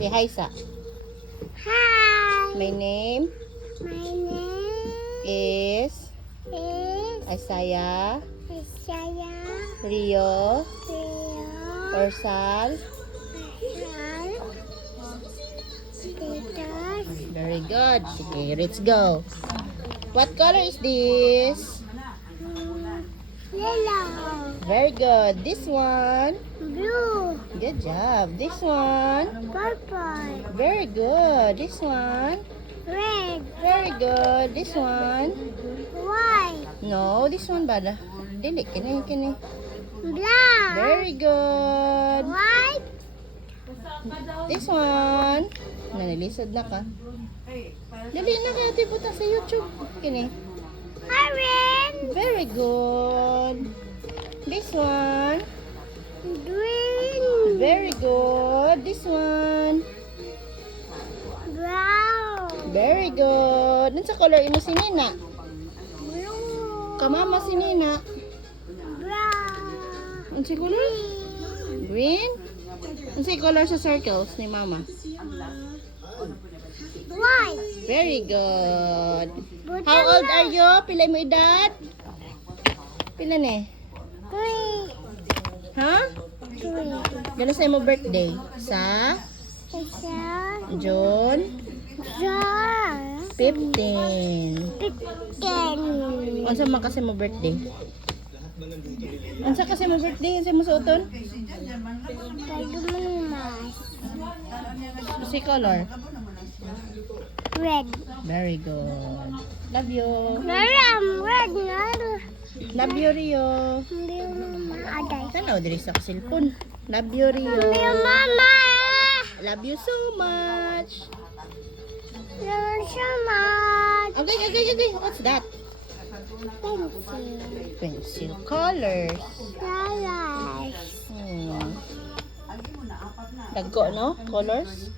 Say hi sa. Hi. My name My name is is Isaiah Isaiah Rio Rio Orsal. Titas Very good. Okay, let's go. What color is this? Yellow Very good. This one. Blue Good job. This one. Purple Very good. This one. Red Very good. This one. White No, this one bada. Dili, kini. Black Very good. White This one. Nanilisod na ka. Dali na kaya tiputa sa YouTube. Kini. Orange Very good. This one. Green Very good. This one. Brown Very good. Dun sa color imo si Nina. Blue Kamama si Nina. Brown Ang si color? Green. Ang si color sa circles ni Mama. White Very good. How old are you? Pila mo edad? Pila ni? Three Ha? Gano'n sa mo birthday? Sa Isa June John 15. Pitten Unsa man kasi mo birthday? Unsa kasi mo birthday? Unsa mo suoton? Pagmumas Si color. Red Very good. Love you. Naram red na Love you, Rio. Hindi maaday Tanaw diri sa cellphone. Love you, Rio. Hindi mama Love you so much. Naman siya mat Okay. What's that? Pencil Pencil colors. Colors Dagko, no? Colors?